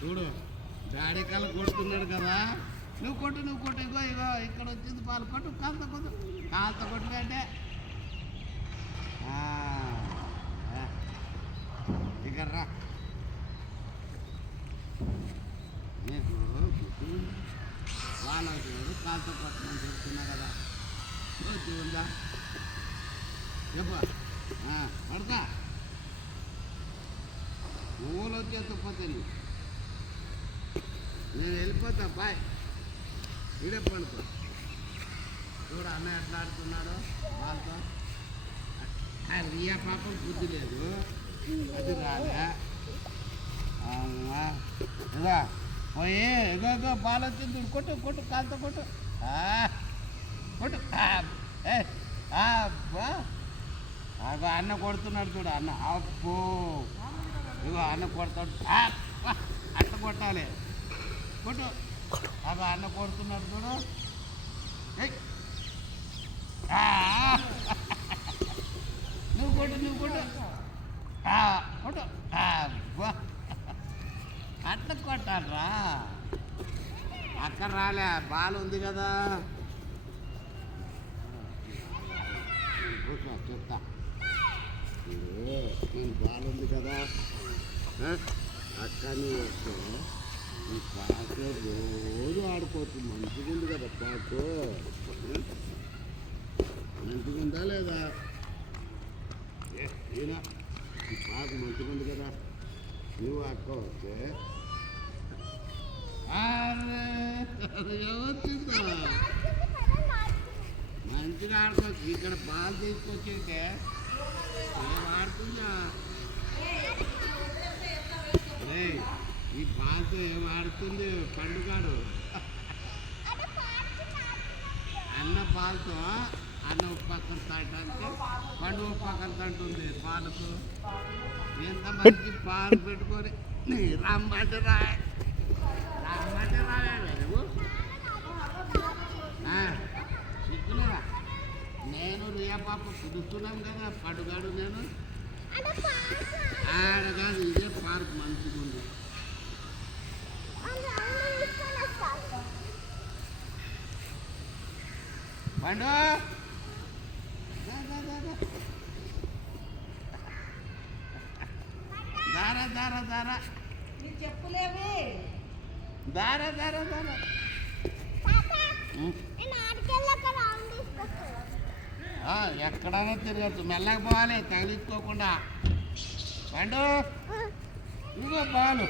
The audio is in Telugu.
చూడు డాడీ కళ్ళ కొడుతున్నాడు కదా, నువ్వు కొట్టు ఇగో ఇగో ఇక్కడ వచ్చింది పాలు కొట్టు, కాలుతో కొట్టు అంటే ఇక్కడ రా. నీకు వాళ్ళు అవుతుంది కాలుతో కొట్టమని చెప్తున్నా కదా, ఉందా చెప్ప పడతా నువ్వులు వచ్చేకపోతే నేను వెళ్ళిపోతా బాయ్, వీడే పడుకో. చూడు అన్న ఎట్లా ఆడుతున్నాడు వాళ్ళతో. రియా పాపం బుద్ధి లేదు, అది రాలే. ఇదో పోయి ఇగో బాల్ వచ్చింది, కొట్టు కాలుతో కొట్టు అగో అన్న కొడుతున్నాడు చూడు అన్న. అబ్బో ఇగో అన్న కొడతాడు, అట్ట కొట్టాలి, కొట్టు. అగో అన్న కొడుతున్నాడు చూడు. నువ్వు కొట్టు అట్ట కొట్టాలరా. అక్కడ రాలే, బాల్ ఉంది కదా. చెప్తా నేను బాల్ ఉంది కదా, అక్కని వస్తే ఈ పాకు రోజు ఆడుకోవచ్చు. మంచిగా ఉంది కదా పాకు, మంచిగా ఉందా లేదా? ఈయన ఈ పాకు మంచిగా ఉంది కదా, నువ్వు అక్క వస్తే వచ్చిందా మంచిగా ఆడుకోవచ్చు. ఇక్కడ బాల్ తీసుకొచ్చింటే ఏం ఆడుతుందా? ఈ బాల్తో ఏం ఆడుతుంది పండుగాడు. అన్న బాల్తో అన్న ఒక పక్కన తాటంటే పండు ఒక పక్కన తంటుంది పాలతో. ఎంత మంచి పాలు పెట్టుకొని రమ్మంటే రావే నువ్వు సిగ్గులేదా? నేను రియా పాప కుదుస్తున్నాం కదా పండుగాడు. నేను ఆడ కాదు, ఇదే పార్క్ మంచిగా ఉంది. పండు దారా చెప్పులేవి దారా ఎక్కడైనా తిరగచ్చు, మెల్లగా పోవాలి తగిలించుకోకుండా. పండు ఇదిగో బాలు.